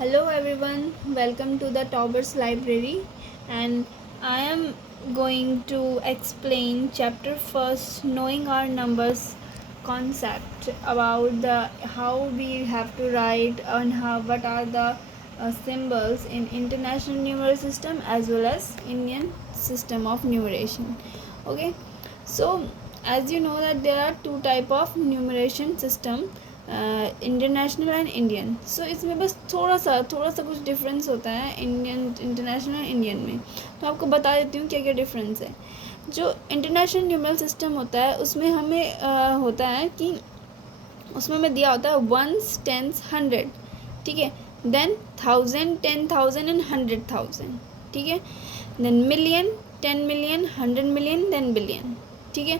Hello everyone, welcome to the Taubers Library, and I am going to explain chapter first, knowing our numbers concept, about the how we have to write and how what are the symbols in international numeral system as well as Indian system of numeration. Okay, so as you know that there are two type of numeration system, international and Indian. So इसमें बस थोड़ा सा कुछ difference होता है Indian international और Indian में. तो आपको बता देती हूँ क्या क्या डिफरेंस है. जो इंटरनेशनल न्यूमरल सिस्टम होता है उसमें हमें होता है कि उसमें हमें दिया होता है वंस टेंस हंड्रेड. ठीक है. Then 1000 10,000 and 100,000. ठीक है. Then million 10 million 100 million then billion. ठीक है.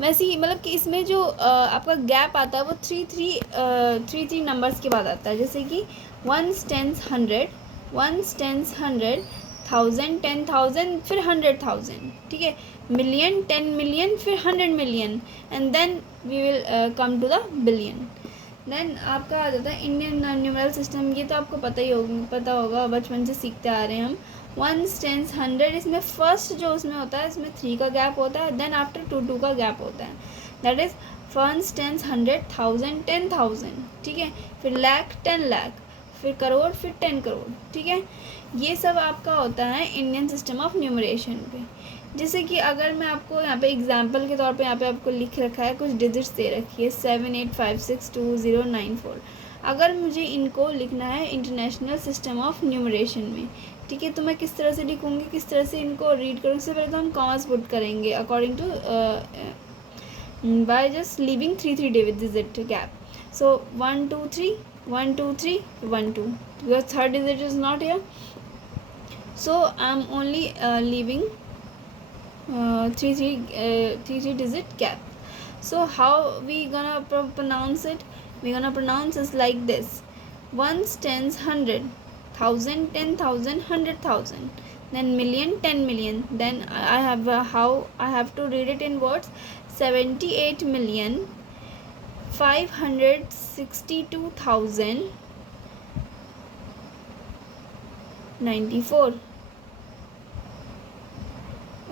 वैसे ही मतलब कि इसमें जो आपका गैप आता है वो थ्री नंबर्स के बाद आता है. जैसे कि ones tens hundred, ones tens hundred, 1000 10,000 फिर 100,000. ठीक है. मिलियन 10 मिलियन फिर 100 million and then we will come to the billion. Then आपका आ जाता है इंडियन न्यूमरल सिस्टम. ये तो आपको पता होगा, बचपन से सीखते आ रहे हैं हम. वंस टेंस हंड्रेड, इसमें फर्स्ट जो उसमें होता है इसमें 3 का गैप होता है. देन आफ्टर 2 का गैप होता है. That is ones tens hundred, 1000 10,000. ठीक है. फिर लाख 10 लाख, फिर करोड़, फिर 10 करोड़. ठीक है. ये सब आपका होता है इंडियन सिस्टम ऑफ न्यूमरेशन पे. जैसे कि अगर मैं आपको यहाँ पे एग्जांपल के तौर पे यहाँ पे आपको लिख रखा है, कुछ डिजिट्स दे रखी है 78562094. अगर मुझे इनको लिखना है इंटरनेशनल सिस्टम ऑफ न्यूमरेशन में, ठीक है, तो मैं किस तरह से लिखूँगी, किस तरह से इनको रीड करूँगी. सबसे पहले तो हम कॉमास पुट करेंगे according to by just leaving three digit gap. So 1 2 3 1 2 3 1 2, because third digit is not here, so I am only leaving three digit gap. So how we gonna pronounce it? We gonna pronounce is like this: ones, tens, 100, 1000, 10,000, 100,000, then million, 10 million. Then I have how I have to read it in words: 78,562,094.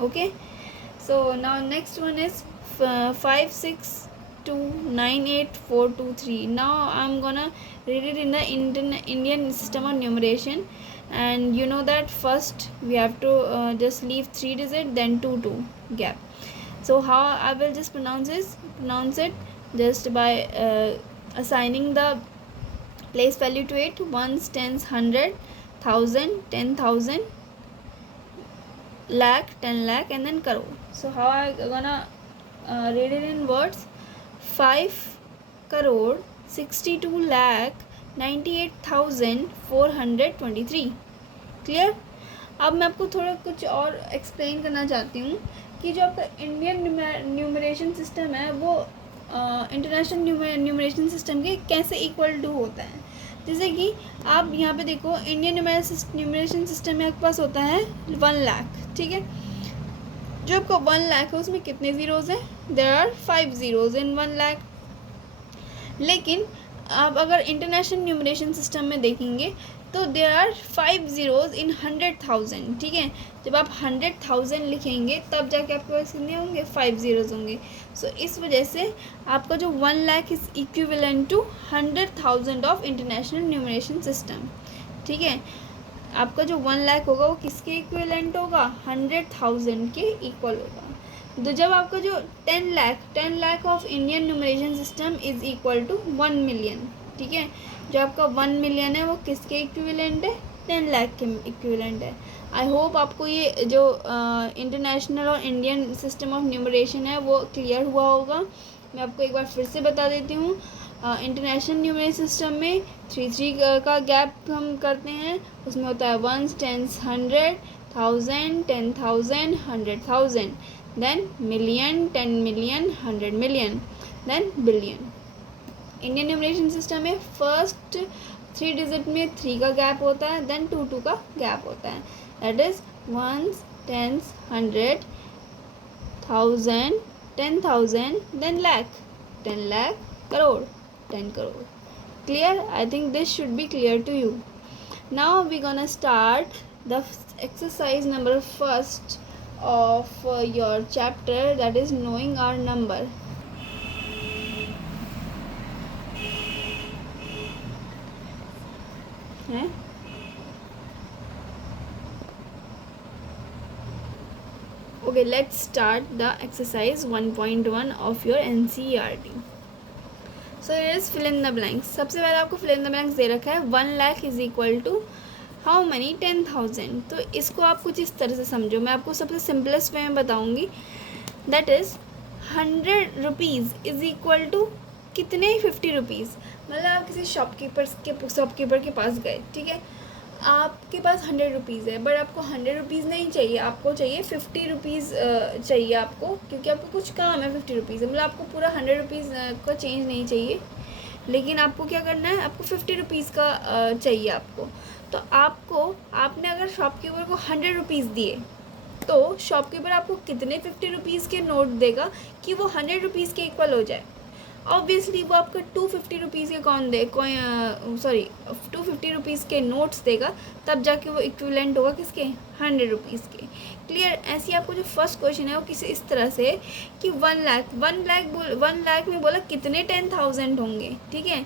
Okay. So now next one is 56298,423. Now I'm gonna read it in the Indian system of numeration, and you know that first we have to just leave 3 digit, then 2 gap. So how I will just pronounce it just by assigning the place value to it: ones, tens, 100, 1000, 10,000, lakh, 10 lakh, and then crore. So how I gonna read it in words: 5 crore 62 lakh 98,423. Clear. अब मैं आपको थोड़ा कुछ और explain करना चाहती हूँ कि जो आपका इंडियन न्यूमरेशन सिस्टम है वो इंटरनेशनल न्यूमरेशन सिस्टम के कैसे इक्वल टू होता है. जैसे कि आप यहाँ पे देखो, इंडियन न्यूमरेशन सिस्टम में आपके पास होता है 1 लाख. ठीक है. जो आपका 1 लाख है उसमें कितने ज़ीरोज़ हैं? देयर आर 5 ज़ीरोज़ इन 1 लाख. लेकिन आप अगर इंटरनेशनल न्यूमरेशन सिस्टम में देखेंगे तो देयर आर 5 ज़ीरोज़ इन 100,000. ठीक है. जब आप 100,000 लिखेंगे तब जाके आपके पास कितने होंगे? 5 ज़ीरोज़ होंगे. सो इस वजह से आपका जो 1 lakh is equivalent to 100,000 of international numeration system. ठीक है. आपका जो 1 लाख होगा वो किसके इक्विवेलेंट होगा? 100,000 के इक्वल होगा. तो जब आपका जो 10 lakh of Indian numeration system is equal to 1 million. ठीक है. जो आपका 1 मिलियन है वो किसके इक्विवेलेंट है? 10 लाख के इक्विवेलेंट है. आई होप आपको ये जो इंटरनेशनल और इंडियन सिस्टम ऑफ न्यूमरेशन है वो क्लियर हुआ होगा. मैं आपको एक बार फिर से बता देती हूँ. इंटरनेशनल न्यूमरेशन सिस्टम में 3 का गैप हम करते हैं. उसमें होता है ones, tens, 100, 1000, 10,000, 100,000, then million, 10 million, 100 million, then billion. Indian numeration system में फर्स्ट 3 डिजिट में 3 का गैप होता है, देन 2 का गैप होता है. That is ones, tens, 100, 1000, 10,000, then lakh, 10 lakh, crore, 10 crore. Clear? I think this should be clear to you. Now we're gonna start the exercise number first of your chapter, that is knowing our number. Okay, let's start the exercise 1.1 of your NCERT. So here is fill in the blanks. सबसे पहले आपको fill in the blanks दे रखा है 1 lakh is equal to how many 10,000. तो इसको आप कुछ इस तरह से समझो, मैं आपको सबसे सिंपलेस्ट वे में बताऊंगी. That is 100 rupees is equal to कितने 50 रुपीज़. मतलब आप किसी शॉपकीपर के पास गए, ठीक है, आपके पास 100 रुपीज़ है, बट आपको 100 रुपीज़ नहीं चाहिए, आपको चाहिए 50 रुपीज़ चाहिए आपको, क्योंकि आपको कुछ काम है 50 रुपीज़. मतलब आपको पूरा 100 रुपीज़ का चेंज नहीं चाहिए, लेकिन आपको क्या करना है, आपको 50 रुपीज़ का चाहिए आपको. तो आपने अगर शॉपकीपर को 100 रुपीज़ दिए, तो शॉपकीपर आपको कितने 50 रुपीज़ के नोट देगा कि वो 100 रुपीज़ के इक्वल हो जाए. ऑब्वियसली वो आपका 250 रुपीज़ के 250 रुपीज़ के नोट्स देगा, तब जाके वो इक्विवेलेंट होगा किसके, 100 रुपीज़ के. क्लियर. ऐसे आपको जो फर्स्ट क्वेश्चन है वो किसी इस तरह से कि 1 लाख में बोला कितने 10,000 होंगे, ठीक है.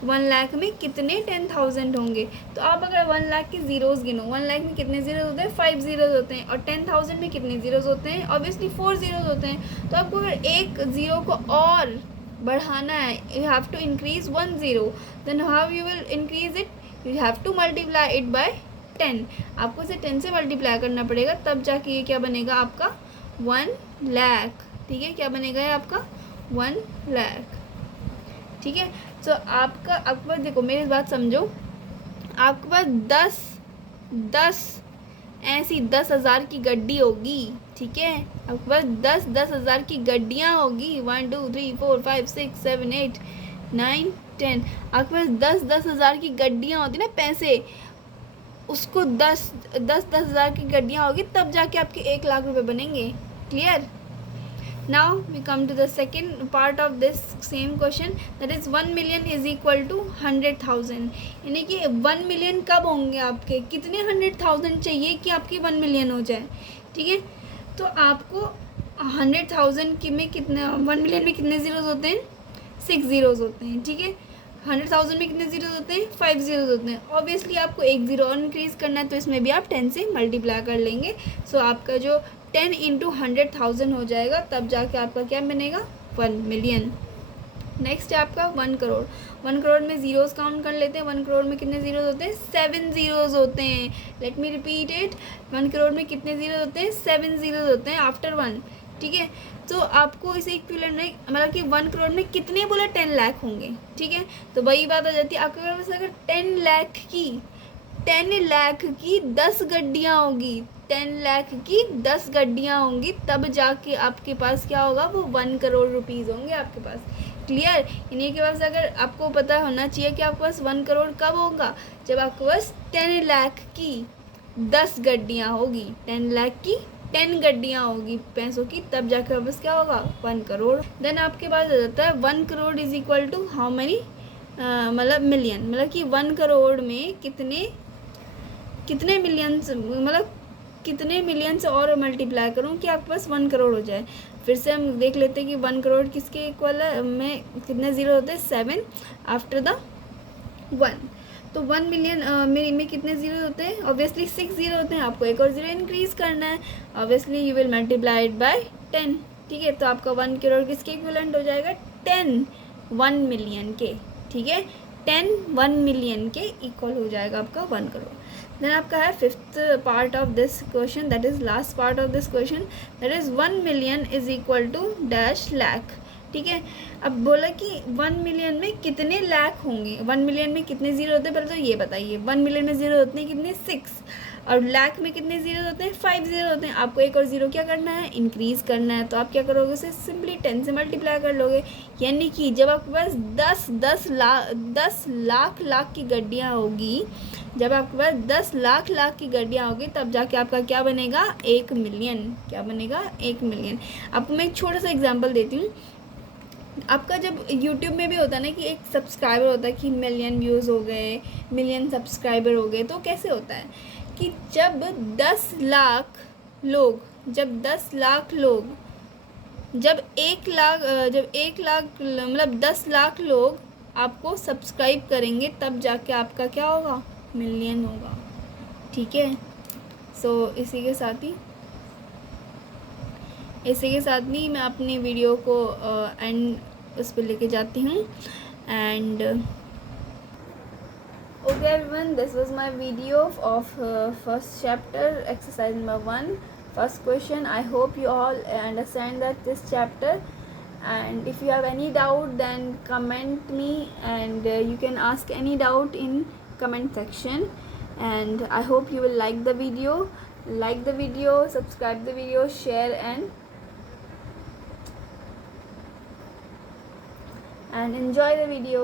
तो 1 लाख में कितने 10,000 होंगे. तो आप अगर 1 लाख के ज़ीरोज़ गिनो, 1 लाख में कितने ज़ीरोज़ होते हैं, 5 ज़ीरोज़ होते हैं, और 10,000 में कितने ज़ीरोज़ होते हैं, ऑब्वियसली 4 ज़ीरोज़ होते हैं. तो आपको अगर एक ज़ीरो को और बढ़ाना है, you have to increase 1 zero. Then how you will increase it, you have to multiply it by 10. आपको इसे 10 से मल्टीप्लाई करना पड़ेगा, तब जाके ये क्या बनेगा आपका 1 लाख. ठीक है, क्या बनेगा ये आपका 1 लाख. ठीक है. तो आपके पास देखो, मेरी बात समझो, आपके पास 10 ऐसी 10,000 की गड्डी होगी, ठीक है. आपके पास 10,000 की गड्डियाँ होगी, 1 2 3 4 5 6 7 8 9 10. आपके पास 10,000 की गड्डियाँ होती ना, पैसे, उसको 10,000 की गड्डियाँ होगी, तब जाके आपके 1 लाख रुपए बनेंगे. Clear. Now we come to the second part of this same question, that is 1 million is equal to 100,000. यानी कि 1 मिलियन कब होंगे आपके, कितने 100,000 चाहिए कि आपके 1 मिलियन हो जाए. ठीक है. तो आपको 100,000 में कितने, 1 मिलियन में कितने ज़ीरोज़ होते हैं, 6 ज़ीरोज़ होते हैं. ठीक है. 100,000 में कितने ज़ीरोज़ होते हैं, 5 ज़ीरोज़ होते हैं. ऑब्वियसली आपको 1 ज़ीरो और इंक्रीज़ करना है, तो इसमें भी आप 10 से मल्टीप्लाई कर लेंगे. सो आपका जो 10 इंटू 100,000 हो जाएगा, तब जाके आपका क्या बनेगा, 1 मिलियन. नेक्स्ट है आपका 1 करोड़. 1 करोड़ में ज़ीरोज़ काउंट कर लेते हैं. 1 करोड़ में कितने ज़ीरोज़ होते हैं, 7 ज़ीरोज़ होते हैं. Let me repeat it. 1 crore में कितने ज़ीरोज़ होते हैं, 7 ज़ीरोज़ होते हैं आफ्टर 1. ठीक है. तो आपको इसे इक्विवेलेंट में, मतलब कि 1 करोड़ में कितने बोला, 10 लाख होंगे. ठीक है. तो वही बात आ जाती है, आपके पास अगर 10 लाख की 10 गड्डियाँ होगी, 10 लाख की 10 गड्डियाँ होंगी, तब जाके आपके पास क्या होगा, वो 1 करोड़ रुपीज़ होंगे आपके पास. क्लियर. इन्हीं के पास अगर आपको पता होना चाहिए कि आपके पास 1 करोड़ कब होगा, जब आपके पास 10 लाख की 10 गड्डियाँ होगी, 10 लाख की 10 गड्डियाँ होगी पैसों की, तब जाकर बस क्या होगा, 1 करोड़. देन आपके पास आ जाता है 1 crore is equal to how many, मतलब मिलियन. मतलब कि 1 करोड़ में कितने मिलियंस, मतलब कितने मिलियन से और मल्टीप्लाई करूँ कि आपके पास 1 करोड़ हो जाए. फिर से हम देख लेते हैं कि 1 करोड़ किसके इक्वल है, में कितने ज़ीरो होते हैं, 7 आफ्टर द 1. तो 1 मिलियन में कितने ज़ीरो होते हैं, ऑब्वियसली 6 ज़ीरो होते हैं. आपको एक और ज़ीरो इंक्रीज़ करना है, obviously you will multiply it by 10. ठीक है. तो आपका 1 करोड़ किसके इक्विवेलेंट हो जाएगा, 10 1 मिलियन के. ठीक है. 10 1 मिलियन के इक्वल हो जाएगा आपका 1 करोड़. देन आपका है 5th part of this question, that is last part of this question, that is 1 million is equal to dash lakh. ठीक है. अब बोला कि 1 मिलियन में कितने लाख होंगे, 1 मिलियन में कितने ज़ीरो होते हैं, पहले तो ये बताइए. 1 मिलियन में ज़ीरो होते हैं कितने, 6, और लाख में कितने ज़ीरो होते हैं, 5 ज़ीरो होते हैं. आपको एक और ज़ीरो क्या करना है, इंक्रीज़ करना है. तो आप क्या करोगे, उसे सिंपली 10 से मल्टीप्लाई कर लोगे. यानी कि जब आपके पास 10 लाख की गड्डियाँ होगी, जब आपके पास 10 लाख की गड्डियाँ होगी, तब जाके आपका क्या बनेगा, 1 मिलियन. क्या बनेगा, 1 मिलियन. आपको मैं एक छोटा सा एग्जांपल देती हूँ. आपका जब यूट्यूब में भी होता है ना कि एक सब्सक्राइबर होता है कि मिलियन व्यूज़ हो गए, मिलियन सब्सक्राइबर हो गए, तो कैसे होता है कि जब 10 लाख लोग जब 1 लाख मतलब 10 लाख लोग आपको सब्सक्राइब करेंगे, तब जाके आपका क्या होगा, मिलियन होगा। ठीक है, सो इसी के साथ ही मैं अपनी वीडियो को एंड उस पर लेके जाती हूँ। And okay everyone, this was my video of first chapter, exercise number 1, first question. I hope you all understand that this chapter, and if you have any doubt then comment me, and you can ask any doubt in comment section. And I hope you will like the video, subscribe the video, share and enjoy the video.